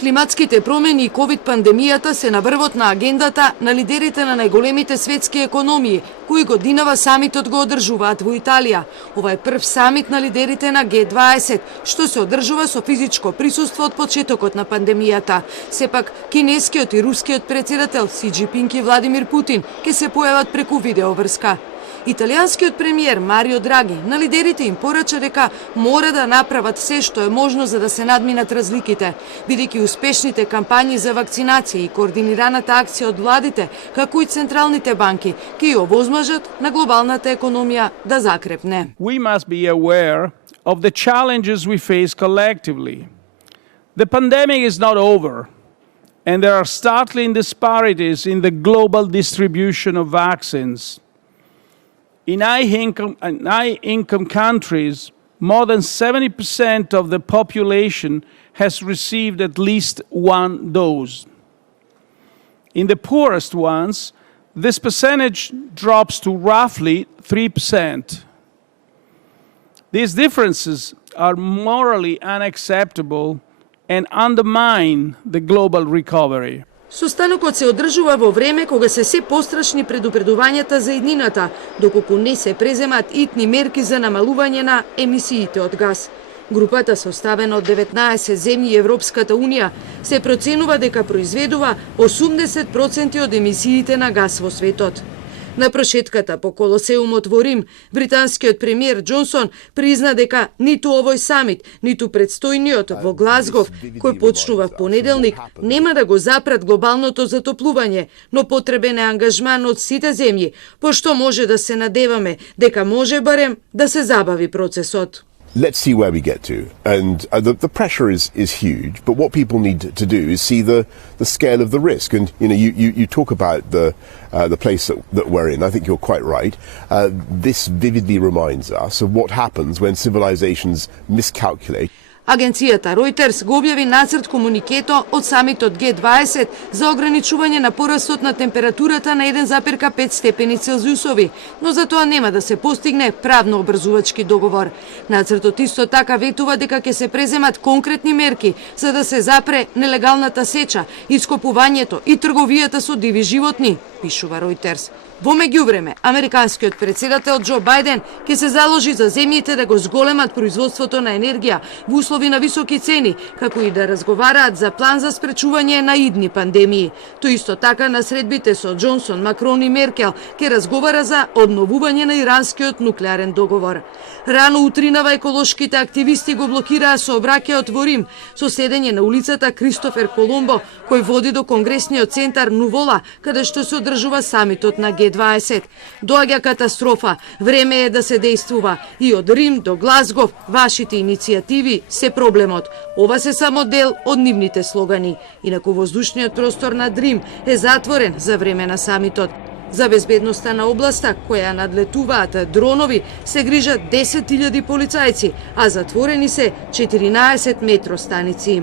Климатските промени и ковид пандемијата се на врвот на агендата на лидерите на најголемите светски економии, кои годинава самитот го одржуваат во Италија. Ова е прв самит на лидерите на Г20, што се одржува со физичко присуство од почетокот на пандемијата. Сепак, кинескиот и рускиот претседател Си Џинпинг и Владимир Путин ќе се појават преку видеоврска. Италијанскиот премиер Марио Драги на лидерите им порача дека мора да направат се што е можно за да се надминат разликите, бидејќи успешните кампањи за вакцинација и координираната акција од владите, како и централните банки, ќе ја овозможат на глобалната економија да закрепне. We must be aware of the challenges we face collectively. The pandemic is not over, and there are startling disparities in the global distribution of vaccines. In high-income countries, more than 70% of the population has received at least one dose. In the poorest ones, this percentage drops to roughly 3%. These differences are morally unacceptable and undermine the global recovery. Состанокот се одржува во време кога се пострашни предупредувањата за иднината, доколку не се преземат итни мерки за намалување на емисиите од газ. Групата, составена од 19 земји и Европската Унија, се проценува дека произведува 80% од емисиите на газ во светот. На прошетката по Колосеумот во Рим, британскиот премиер Џонсон призна дека ниту овој самит, ниту предстојниот во Глазгов, кој почнува в понеделник, нема да го запрат глобалното затоплување, но потребен е ангажман од сите земји, пошто може да се надеваме дека може барем да се забави процесот. Let's see where we get to. And the pressure is huge, but what people need to do is see the scale of the risk. And you talk about the place that we're in. I think you're quite right. This vividly reminds us of what happens when civilizations miscalculate. Агенцијата Reuters го објави нацрт комуникето од самитот Г20 за ограничување на порастот на температурата на 1,5 степени Целзиусови, но за тоа нема да се постигне правно обрзувачки договор. Нацртот исто така ветува дека ќе се преземат конкретни мерки за да се запре нелегалната сеча, ископувањето и трговијата со диви животни, пишува Reuters. Во меѓувреме, американскиот претседател Џо Бајден ќе се заложи за земјите да го зголемат производството на енергија во услови на високи цени, како и да разговараат за план за спречување на идни пандемии. Тој исто така на средбите со Џонсон, Макрон и Меркел ќе разговара за обновување на иранскиот нуклеарен договор. Рано утринава еколошките активисти го блокираа сообраќајот во Рим со седење на улицата Кристофер Коломбо, кој води до Конгресниот центар Нувола, каде што се одржува самитот на Г20. Доаѓа катастрофа, време е да се действува и од Рим до Глазгов вашите иницијативи се проблемот. Ова се само дел од нивните слогани. Инаку воздушниот простор над Рим е затворен за време на самитот. За безбедноста на областа, која надлетуваат дронови, се грижат 10.000 полицајци, а затворени се 14 метростаници.